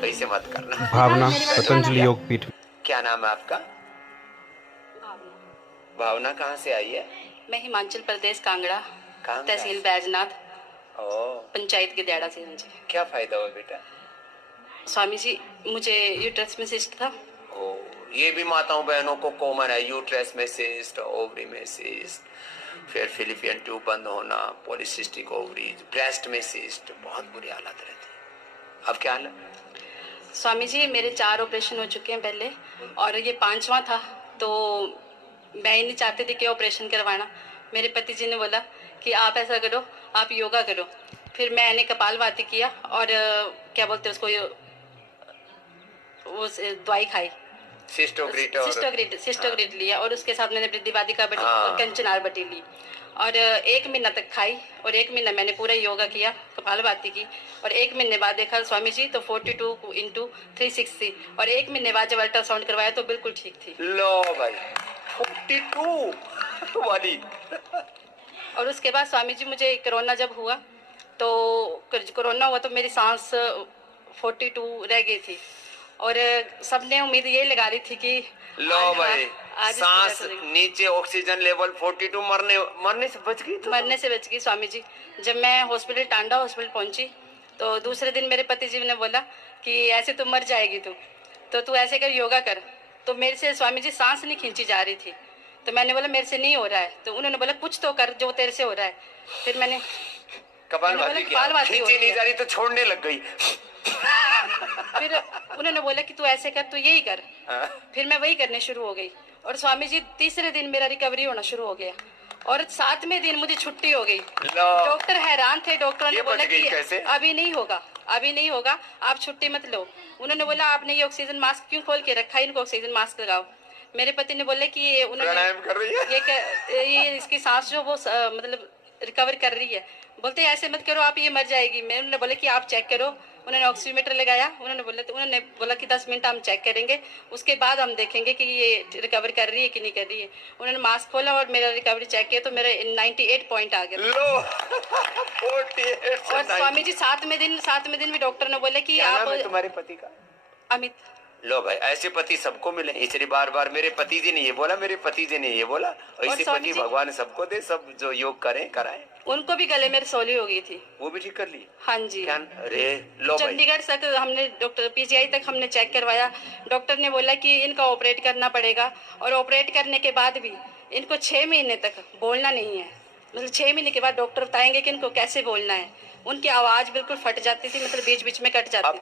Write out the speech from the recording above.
ऐसे मत करना। भावना पतंजलि योग पीठ। क्या नाम है आपका? भावना कहाँ से आई है? मैं हिमाचल प्रदेश कांगड़ा, कांगड़ा तहसील बैजनाथ, ओ, पंचायत के देड़ा से। जी क्या फायदा हुआ बेटा? स्वामी जी, मुझे यूट्रस में सिस्ट था। ओ, ये भी माताओं बहनों को कॉमन है, यूट्रस में सिस्ट, ओवरी में सिस्ट, फिर फिलिपियन ट्यूब बंद होना, पॉलीसिस्टिक ओवरीज, ब्रेस्ट में सिस्ट, बहुत बुरी हालत रहती है। अब क्या हाल है? स्वामी जी, मेरे 4 ऑपरेशन हो चुके हैं पहले, और ये 5वां था। तो मैं ही नहीं चाहती थी कि ऑपरेशन करवाना। मेरे पति जी ने बोला कि आप ऐसा करो, आप योगा करो। फिर मैंने कपालभाति किया और क्या बोलते हैं उसको, वो दवाई खाई, सिस्टोग्रिड लिया, और उसके साथ मैंने वृद्धिवादिका बटी और कंचनार बटी ली, और 1 महीना तक खाई। और 1 महीना मैंने पूरा योगा किया, कपालभाति की, और 1 महीने बाद देखा स्वामी जी तो 42 इंटू 360, और 1 महीने बाद जब अल्ट्रासाउंड करवाया तो बिल्कुल ठीक थी। लो भाई, 42 वाली। और उसके बाद स्वामी जी, मुझे कोरोना जब हुआ तो कोरोना हुआ तो मेरी सांस 42 रह गई थी, और सबने उम्मीद ये लगा रही थी कि लो भाई, सांस नीचे, ऑक्सीजन लेवल 42, मरने से बच गई। तो मरने से बच गई स्वामी जी। जब मैं हॉस्पिटल, टांडा हॉस्पिटल पहुंची तो दूसरे दिन मेरे पति जी ने बोला कि ऐसे तो मर जाएगी तो तू ऐसे कर, योगा कर। तो मेरे से स्वामी जी सांस नहीं खींची जा रही थी। तो मैंने बोला मेरे से नहीं हो रहा है। तो उन्होंने बोला कुछ तो कर जो तेरे से हो रहा है। फिर मैंने कपालभाति खींची नहीं जा रही तो छोड़ने लग गई। फिर उन्होंने बोला कि तू ऐसे कर, तू यही कर। फिर मैं वही करने शुरू हो गई, और स्वामी जी तीसरे दिन मेरा रिकवरी होना शुरू हो गया, और 7वें दिन मुझे छुट्टी हो गई। डॉक्टर हैरान थे। डॉक्टर ने बोला कि अभी नहीं होगा, अभी नहीं होगा, आप छुट्टी मत लो। उन्होंने बोला आपने ये ऑक्सीजन मास्क क्यों खोल के रखा है, इनको ऑक्सीजन मास्क लगाओ। मेरे पति ने बोला कि उन्होंने ये इसकी सांस जो वो मतलब रिकवर कर रही है। बोलते ऐसे मत करो आप, ये मर जाएगी। मैं उन्होंने बोला कि आप चेक करो। उन्होंने ऑक्सीमीटर लगाया। उन्होंने बोला कि 10 मिनट हम चेक करेंगे, उसके बाद हम देखेंगे कि ये रिकवर कर रही है कि नहीं कर रही है। उन्होंने मास्क खोला और मेरा रिकवरी चेक किया तो मेरा 98 पॉइंट आ गया। लो 48 और स्वामी जी 7वें दिन भी डॉक्टर ने बोला कि आप। तुम्हारे पति का? अमित। लो भाई, ऐसे पति सबको मिले। इसलिए बार बार मेरे पति जी ने ये बोला, मेरे पति जी ने ये बोला। ऐसे पति भगवान सबको दे, सब जो योग करें कराएं। उनको भी गले में रसौली हो गई थी, वो भी ठीक कर ली। हाँ जी। अरे लो भाई, चंडीगढ़ तक हमने डॉक्टर पीजीआई तक हमने चेक करवाया। डॉक्टर ने बोला कि इनका ऑपरेट करना पड़ेगा, और ऑपरेट करने के बाद भी इनको 6 महीने तक बोलना नहीं है। मतलब 6 महीने के बाद डॉक्टर बताएंगे कि इनको कैसे बोलना है। उनकी आवाज़ बिल्कुल फट जाती थी, मतलब बीच बीच में कट जाती थी।